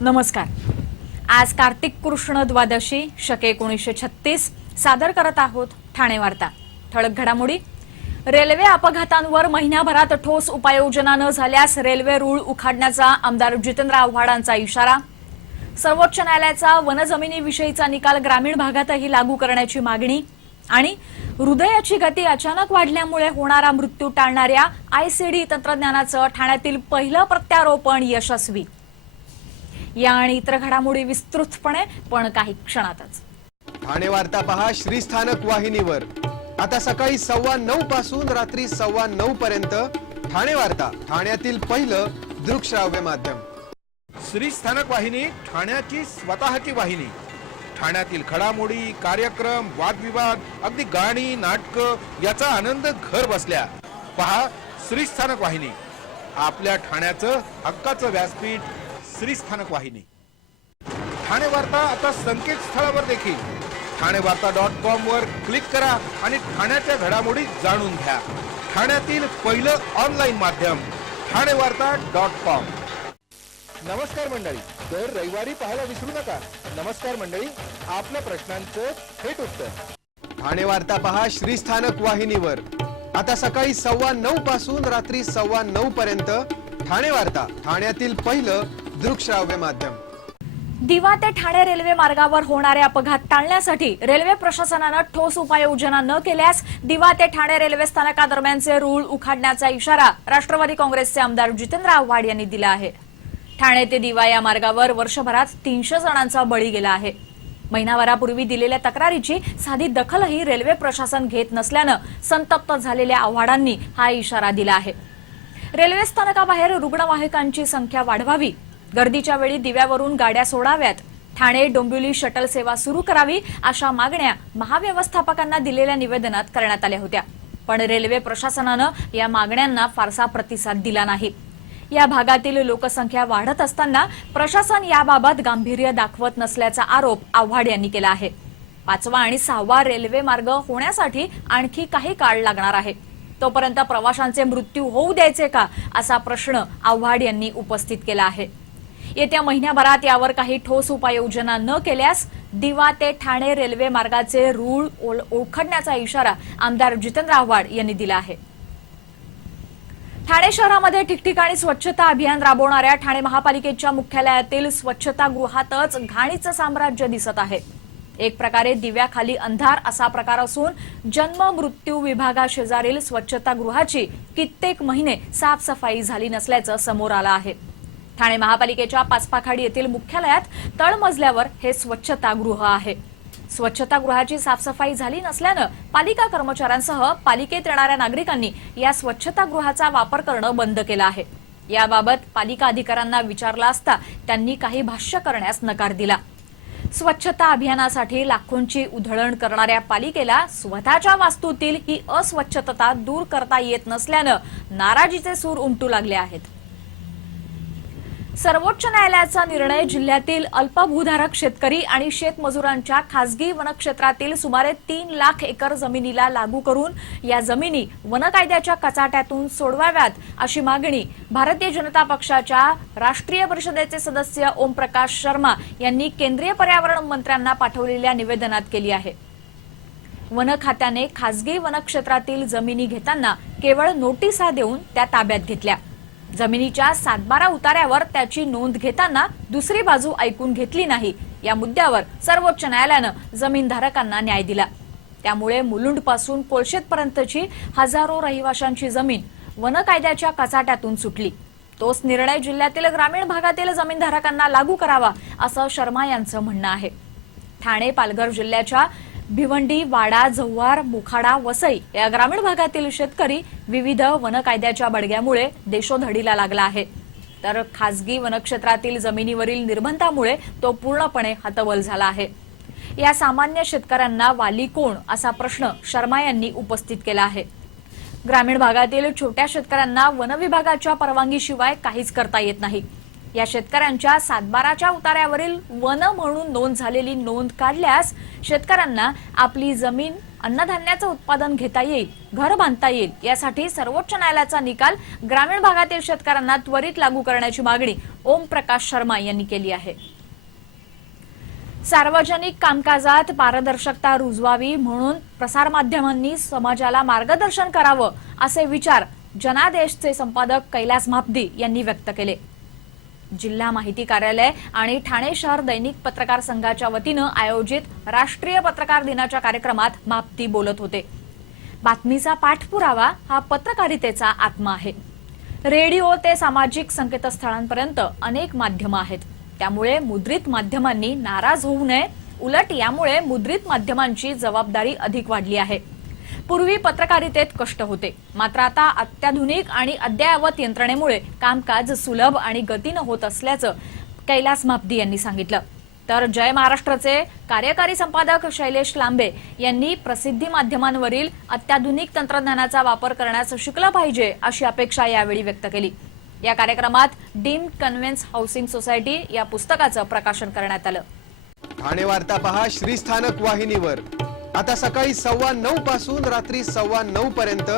नमस्कार। आज कार्तिक कृष्ण द्वादशी शके 1936 सादर करत आहोत ठाणे वार्ता। ठळक घडामोडी। रेल्वे अपघातांवर महिन्याभरात ठोस उपाययोजना न झाल्यास रेल्वे रूळ उखाडण्याचा आमदार जितेंद्र आव्हाडांचा इशारा। सर्वोच्च न्यायालयाचा वनजमिनीविषयीचा निकाल ग्रामीण भागातही लागू करण्याची मागणी। आणि हृदयाची गती अचानक वाढल्यामुळे होणारा मृत्यू टाळणाऱ्या आयसीडी तंत्रज्ञानाचं ठाण्यातील पहिलं प्रत्यारोपण यशस्वी। या आणि इतर घडामोडी विस्तृतपणे पण काही क्षणातच। ठाणे वार्ता पहा श्रीस्थानक वाहिनीवर। आता सकाळी 9:15 पासून रात्री 9:15 पर्यंत ठाणे वार्ता, ठाण्यातील पहिलं दृकश्राव्य माध्यम। श्रीस्थानक वाहिनी ठाण्याची स्वतःची वाहिनी। ठाण्यातील घडामोडी, कार्यक्रम, वादविवाद, अगदी गाणी, नाटक याचा आनंद घर बसल्या पहा श्रीस्थानक वाहिनी। आपल्या ठाण्याचं हक्काचं व्यासपीठ श्रीस्थानक वाहिनी। ठाणे वार्ता आता संकेतस्थळावर देखील ठाणेवार्ता.com वर क्लिक करा आणि ठाण्याच्या घडामोडी जाणून घ्या। ठाण्यातील पहिलं ऑनलाईन माध्यम ठाणेवार्ता.com। नमस्कार मंडळी, दर रविवारी पाहायला विसरू नका। नमस्कार मंडळी, आपल्या प्रश्नांचं थेट उत्तर। ठाणे वार्ता पहा श्रीस्थानक वाहिनीवर। आता सकाळी 9:15 पासून रात्री 9:15 पर्यंत ठाणे वार्ता, ठाण्यातील पहिलं दृकश्राव्य माध्यम। दिवा ते ठाणे रेल्वे मार्गावर होणारे अपघात टाळण्यासाठी रेल्वे प्रशासनानं ठोस उपाययोजना न केल्यास दिवा ते ठाणे रेल्वे स्थानकादरम्यानचे रूळ उखाडण्याचा इशारा राष्ट्रवादी काँग्रेसचे आमदार जितेंद्र आव्हाड यांनी दिला आहे। ठाणे ते दिवा या मार्गावर वर्षभरात 300 जणांचा बळी गेला आहे। महिनाभरापूर्वी दिलेल्या तक्रारीची साधी दखलही रेल्वे प्रशासन घेत नसल्यानं संतप्त झालेल्या आव्हाडांनी हा इशारा दिला आहे। रेल्वे स्थानकाबाहेर रुग्णवाहिकांची संख्या वाढवावी, गर्दीच्या वेळी दिव्यावरून गाड्या सोडाव्यात, ठाणे डोंबिवली शटल सेवा सुरू करावी अशा मागण्या महाव्यवस्थापकांना दिलेल्या निवेदनात करण्यात आल्या होत्या। पण रेल्वे प्रशासनानं या मागण्यांना फारसा प्रतिसाद दिला नाही। या भागातील लोकसंख्या वाढत असताना प्रशासन याबाबत गांभीर्य दाखवत नसल्याचा आरोप आव्हाड यांनी केला आहे। 5वा आणि 6वा रेल्वे मार्ग होण्यासाठी आणखी काही काळ लागणार आहे। तोपर्यंत प्रवाशांचे मृत्यू होऊ द्यायचे का असा प्रश्न आव्हाड यांनी उपस्थित केला आहे। येत्या महिन्याभरात यावर काही ठोस उपाययोजना न केल्यास दिवा ते ठाणे रेल्वे मार्गाचे रूळ उखडण्याचा इशारा आमदार जितेंद्र आव्हाड यांनी दिला आहे। ठाणे शहरामध्ये ठिकठिकाणी स्वच्छता अभियान राबवणाऱ्या ठाणे महापालिकेच्या मुख्यालयातील स्वच्छतागृहातच घाणीचं साम्राज्य दिसत आहे। एक प्रकारे दिव्याखाली अंधार असा प्रकार असून जन्म मृत्यू विभागाशेजारील स्वच्छतागृहाची कित्येक महिने साफसफाई झाली नसल्याचं समोर आलं आहे। ठाणे महापालिकेच्या पाचपाखाडी येथील मुख्यालयात तळमजल्यावर हे स्वच्छतागृह आहे। स्वच्छतागृहाची साफसफाई झाली नसल्यानं पालिका कर्मचाऱ्यांसह पालिकेत येणाऱ्या नागरिकांनी या स्वच्छतागृहाचा वापर करणं बंद केलं आहे। याबाबत पालिका अधिकाऱ्यांना विचारलं असता त्यांनी काही भाष्य करण्यास नकार दिला। स्वच्छता अभियानासाठी लाखोंची उधळण करणाऱ्या पालिकेला स्वतःच्या वास्तूतील ही अस्वच्छता दूर करता येत नसल्यानं नाराजीचे सूर उमटू लागले आहेत। सर्वोच्च न्यायालयाचा निर्णय जिल्ह्यातील अल्पभूधारक शेतकरी आणि शेतमजुरांच्या खासगी वनक्षेत्रातील सुमारे 3 लाख एकर जमिनीला लागू करून या जमिनी वनकायद्याच्या कचाट्यातून सोडवाव्यात अशी मागणी भारतीय जनता पक्षाच्या राष्ट्रीय परिषदेचे सदस्य ओमप्रकाश शर्मा यांनी केंद्रीय पर्यावरण मंत्र्यांना पाठवलेल्या निवेदनात केली आहे। वन खात्याने खासगी वनक्षेत्रातील जमिनी घेताना केवळ नोटिसा देऊन त्या ताब्यात घेतल्या। जमिनीच्या 7-12 उतार्यावर त्याची नोंद घेताना दुसरी बाजू ऐकून घेतली नाही। या मुद्द्यावर सर्वोच्च न्यायालयानं जमीनधारकांना न्याय दिला। त्यामुळे मुलुंडपासून कोळशेतपर्यंतची हजारो रहिवाशांची जमीन वनकायद्याच्या कचाट्यातून सुटली। तोच निर्णय जिल्ह्यातील ग्रामीण भागातील जमीनधारकांना लागू करावा असं शर्मा यांचं म्हणणं आहे। ठाणे पालघर जिल्ह्याच्या भिवंडी, वाडा, जव्हार, मुखाडा, वसई या ग्रामीण भागातील शेतकरी विविध वनकायद्याच्या बडग्यामुळे देशोधडीला लागला आहे, तर खासगी वनक्षेत्रातील जमिनीवरील निर्बंधामुळे तो पूर्णपणे हतबल झाला आहे। या सामान्य शेतकऱ्यांना वाली कोण असा प्रश्न शर्मा यांनी उपस्थित केला आहे। ग्रामीण भागातील छोट्या शेतकऱ्यांना वनविभागाच्या परवानगीशिवाय काहीच करता येत नाही। या शेतकऱ्यांच्या सातबाराच्या उतार्यावरील वन म्हणून नोंद झालेली नोंद काढल्यास शेतकऱ्यांना आपली जमीन अन्नधान्याचं उत्पादन घेता येईल, घर बांधता येईल, यासाठी सर्वोच्च न्यायालयाचा निकाल ग्रामीण भागातील शेतकऱ्यांना त्वरित लागू करण्याची मागणी ओम प्रकाश शर्मा यांनी केली आहे। सार्वजनिक कामकाजात पारदर्शकता रुजवावी म्हणून प्रसारमाध्यमांनी समाजाला मार्गदर्शन करावं असे विचार जनादेशचे संपादक कैलास म्हापदी यांनी व्यक्त केले। जिल्हा माहिती कार्यालय आणि ठाणे शहर दैनिक पत्रकार संघाच्या वतीनं आयोजित राष्ट्रीय पत्रकार दिनाच्या कार्यक्रमात म्हापदी बोलत होते। बातमीचा पाठपुरावा हा पत्रकारितेचा आत्मा आहे। रेडिओ ते सामाजिक संकेतस्थळांपर्यंत अनेक माध्यमं आहेत, त्यामुळे मुद्रित माध्यमांनी नाराज होऊ नये, उलट यामुळे मुद्रित माध्यमांची जबाबदारी अधिक वाढली आहे। पूर्वी पत्रकारितेत कष्ट होते, मात्र आता अत्याधुनिक आणि अद्ययावत यंत्रणेमुळे कामकाज सुलभ आणि गतीनं होत असल्याचं कैलास म्हापदी यांनी सांगितलं। तर जय महाराष्ट्रचे कार्यकारी संपादक शैलेश लांबे यांनी प्रसिद्धी माध्यमांवरील अत्याधुनिक तंत्रज्ञानाचा वापर करण्यास शिकलं पाहिजे अशी अपेक्षा यावेळी व्यक्त केली। या कार्यक्रमात डीम्ड कन्व्हेन्स हाऊसिंग सोसायटी या पुस्तकाचं प्रकाशन करण्यात आलं। ठाणे वार्ता पहा श्रीस्थानक वाहिनीवर आता सकाळी 9:15 पासून रात्री 9:15 पर्यंत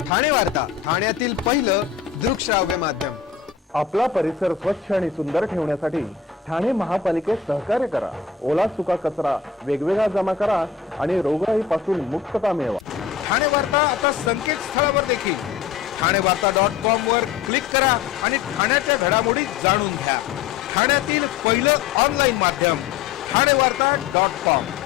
ठाणे वार्ता, ठाण्यातील पहिलं दृकश्राव्य माध्यम। आपला परिसर स्वच्छ आणि सुंदर ठेवण्यासाठी ठाणे महापालिकेत सहकार्य करा। ओला सुका कचरा वेगवेगळा जमा करा आणि रोगराईपासून मुक्तता मिळवा। ठाणे वार्ता आता संकेतस्थळावर देखील ठाणेवार्ता.com वर क्लिक करा आणि ठाण्याच्या घडामोडी जाणून घ्या। ठाण्यातील पहिलं ऑनलाईन माध्यम ठाणेवार्ता.com।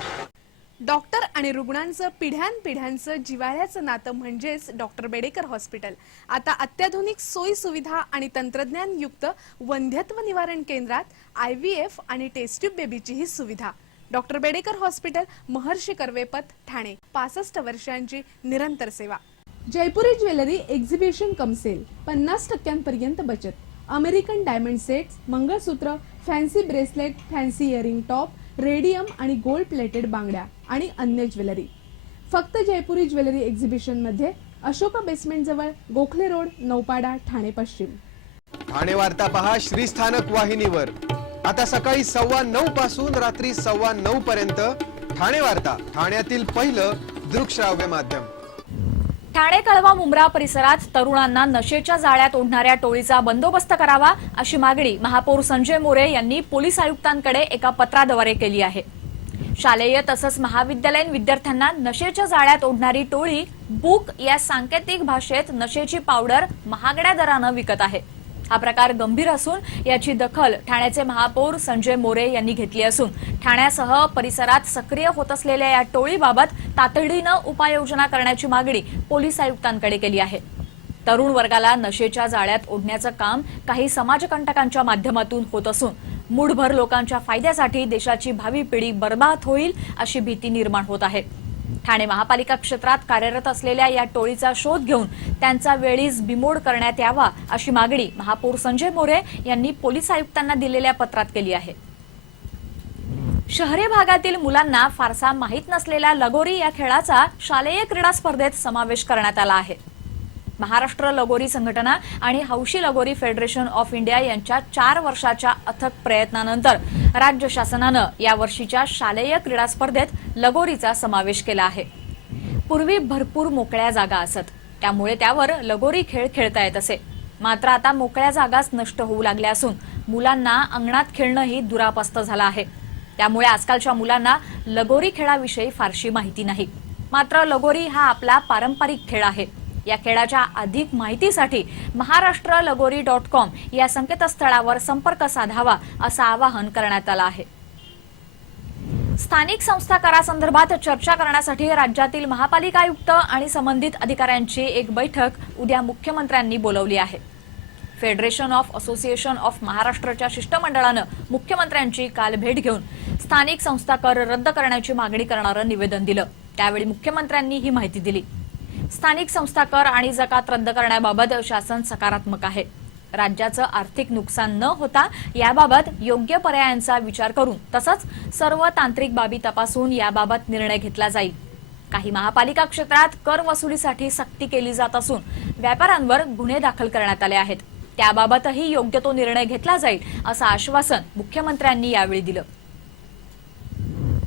डॉक्टर आणि रुग्णांचं पिढ्यानपिढ्यांचं जिव्हाळ्याचं नातं म्हणजेच डॉक्टर बेडेकर हॉस्पिटल आता अत्याधुनिक सोयी सुविधा आणि तंत्रज्ञानयुक्त वंध्यत्व निवारण केंद्रात IVF आणि टेस्ट ट्यूब बेबीची ही सुविधा। Doctor Bedekar hospital, Maharshi Karvepath, Thane. 65 वर्षांची निरंतर सेवा। Jaipuri jewellery exhibition cum sale, 50% बचत। American diamond sets, mangalsutra, fancy bracelet, fancy earring top, radium आणि गोल्ड प्लेटेड बांगड्या आणि अन्य ज्वेलरी फक्त जयपुरी ज्वेलरी एक्झिबिशन मध्ये, अशोका बेसमेंट जवळ, गोखले रोड, नौपाडा, ठाणे पश्चिम। ठाणे वार्ता पहा श्रीस्थानक वाहिनीवर आता सकाळी 9:15 पासून रात्री 9:15 पर्यंत ठाणे वार्ता, ठाण्यातील पहिलं दृकश्राव्य माध्यम। ठाणे कळवा मुंब्रा परिसरात तरुणांना नशेच्या जाळ्यात ओढणाऱ्या टोळीचा बंदोबस्त करावा अशी मागणी महापौर संजय मोरे यांनी पोलीस आयुक्तांकडे एका पत्राद्वारे केली आहे। शालेय तसंच महाविद्यालयीन विद्यार्थ्यांना नशेच्या जाळ्यात ओढणारी टोळी बुक या सांकेतिक भाषेत नशेची पावडर महागड्या दरानं विकत आहे। हा प्रकार गंभीर असून याची दखल ठाण्याचे महापौर संजय मोरे यांनी घेतली असून ठाण्यासह परिसरात सक्रिय होत असलेल्या या टोळीबाबत तातडीनं उपाययोजना करण्याची मागणी पोलीस आयुक्तांकडे केली आहे। तरुण वर्गाला नशेच्या जाळ्यात ओढण्याचं काम काही समाजकंटकांच्या माध्यमातून होत असून मूठभर लोकांच्या फायद्यासाठी देशाची भावी पिढी बर्बाद होईल अशी भीती निर्माण होत आहे। ठाणे महापालिका क्षेत्रात कार्यरत असलेल्या या टोळीचा शोध घेऊन त्यांचा वेळीच बिमोड करण्यात यावा अशी मागणी महापौर संजय मोरे यांनी पोलीस आयुक्तांना दिलेल्या पत्रात केली आहे। शहरी भागातील मुलांना फारसा माहीत नसलेल्या लगोरी या खेळाचा शालेय क्रीडा स्पर्धेत समावेश करण्यात आला आहे। महाराष्ट्र लगोरी संघटना आणि हौशी लगोरी फेडरेशन ऑफ इंडिया यांच्या 4 वर्षाच्या अथक प्रयत्नानंतर राज्य शासनानं या वर्षीच्या शालेय क्रीडा स्पर्धेत लगोरीचा समावेश केला आहे। पूर्वी भरपूर मोकळ्या जागा असत, त्यामुळे त्यावर लगोरी खेळ खेळता येत असे, मात्र आता मोकळ्या जागाच नष्ट होऊ लागल्या असून मुलांना अंगणात खेळणंही दुरापस्त झालं आहे। त्यामुळे आजकालच्या मुलांना लगोरी खेळाविषयी फारशी माहिती नाही। मात्र लगोरी हा आपला पारंपरिक खेळ आहे। या खेळाच्या अधिक माहितीसाठी महाराष्ट्रलगोरी.com या संकेतस्थळावर संपर्क साधावा असं आवाहन करण्यात आलं आहे। स्थानिक संस्था करासंदर्भात चर्चा करण्यासाठी राज्यातील महापालिका आयुक्त आणि संबंधित अधिकाऱ्यांची एक बैठक उद्या मुख्यमंत्र्यांनी बोलावली आहे। फेडरेशन ऑफ असोसिएशन ऑफ महाराष्ट्रच्या शिष्टमंडळानं मुख्यमंत्र्यांची काल भेट घेऊन स्थानिक संस्था कर रद्द करण्याची मागणी करणारं निवेदन दिलं। त्यावेळी मुख्यमंत्र्यांनी ही माहिती दिली। स्थानिक संस्था कर आणि जकात रद्द करण्याबाबत शासन सकारात्मक आहे। राज्याचं आर्थिक नुकसान न होता याबाबत योग्य पर्यायांचा विचार करून तसंच सर्व तांत्रिक बाबी तपासून याबाबत निर्णय घेतला जाईल। काही महापालिका क्षेत्रात कर वसुलीसाठी सक्ती केली जात असून व्यापाऱ्यांवर गुन्हे दाखल करण्यात आले आहेत। त्याबाबतही योग्य तो निर्णय घेतला जाईल असं आश्वासन मुख्यमंत्र्यांनी यावेळी दिलं.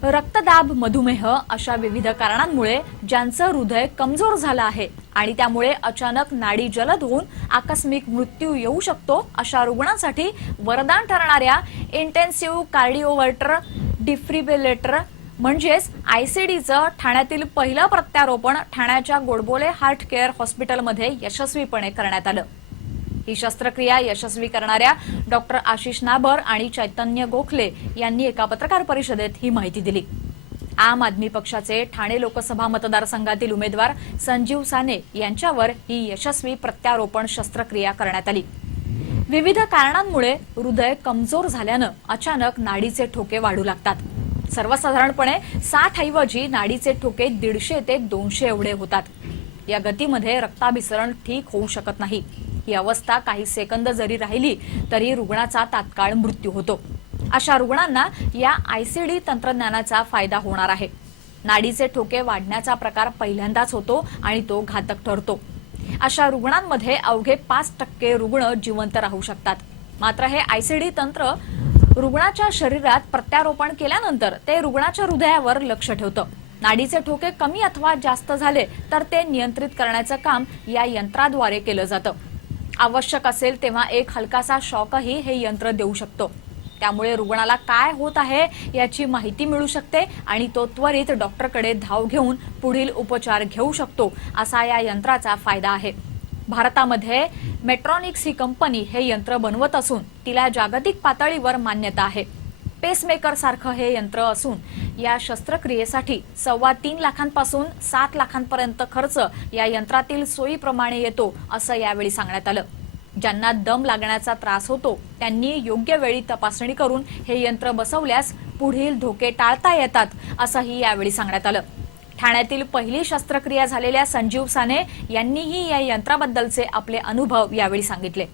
रक्तदाब, मधुमेह अशा विविध कारणांमुळे ज्यांचं हृदय कमजोर झालं आहे आणि त्यामुळे अचानक नाडी जलद होऊन आकस्मिक मृत्यू येऊ शकतो, अशा रुग्णांसाठी वरदान ठरणाऱ्या इंटेन्सिव्ह कार्डिओव्हर्टर डिफिब्रिलेटर म्हणजेच आयसीडीचं ठाण्यातील पहिलं प्रत्यारोपण ठाण्याच्या गोडबोले हार्ट केअर हॉस्पिटलमध्ये यशस्वीपणे करण्यात आलं. ही शस्त्रक्रिया यशस्वी करणाऱ्या डॉक्टर आशिष नाबर आणि चैतन्य गोखले यांनी एका पत्रकार परिषदेत ही माहिती दिली. आम आदमी पक्षाचे ठाणे लोकसभा मतदारसंघातील उमेदवार संजीव साने यांच्यावर ही यशस्वी प्रत्यारोपण शस्त्रक्रिया करण्यात आली. विविध कारणांमुळे हृदय कमजोर झाल्यानं अचानक नाडीचे ठोके वाढू लागतात. सर्वसाधारणपणे 60 ऐवजी नाडीचे ठोके 150 ते 200 एवढे होतात. या गतीमध्ये रक्ताभिसरण ठीक होऊ शकत नाही. ही अवस्था काही सेकंद जरी राहिली तरी रुग्णाचा तात्काळ मृत्यू होतो. अशा रुग्णांना या आयसीडी तंत्रज्ञानाचा फायदा होणार आहे. नाडीचे ठोके वाढण्याचा प्रकार पहिल्यांदाच होतो आणि तो घातक ठरतो. अशा रुग्णांमध्ये अवघे 5% रुग्ण जिवंत राहू शकतात. मात्र हे आयसीडी तंत्र रुग्णाच्या शरीरात प्रत्यारोपण केल्यानंतर ते रुग्णाच्या हृदयावर लक्ष ठेवतं. नाडीचे ठोके कमी अथवा जास्त झाले तर ते नियंत्रित करण्याचं काम या यंत्राद्वारे केलं जातं. आवश्यक असेल तेव्हा एक हलकासा शॉकही हे यंत्र देऊ शकतो. त्यामुळे रुग्णाला काय होत आहे याची माहिती मिळू शकते आणि तो त्वरित डॉक्टरकडे धाव घेऊन पुढील उपचार घेऊ शकतो, असा या यंत्राचा फायदा आहे. भारतामध्ये मेट्रॉनिक्स ही कंपनी हे यंत्र बनवत असून तिला जागतिक पातळीवर मान्यता आहे. पेसमेकर सारखं हे यंत्र असून या शस्त्रक्रियेसाठी 3.25 लाखांपासून 7 लाखांपर्यंत खर्च या यंत्रातील सोयीप्रमाणे येतो, असं यावेळी सांगण्यात आलं. ज्यांना दम लागण्याचा त्रास होतो त्यांनी योग्य वेळी तपासणी करून हे यंत्र बसवल्यास पुढील धोके टाळता येतात, असंही यावेळी सांगण्यात आलं. ठाण्यातील पहिली शस्त्रक्रिया झालेल्या संजीव साने यांनीही या यंत्राबद्दलचे आपले अनुभव यावेळी सांगितले.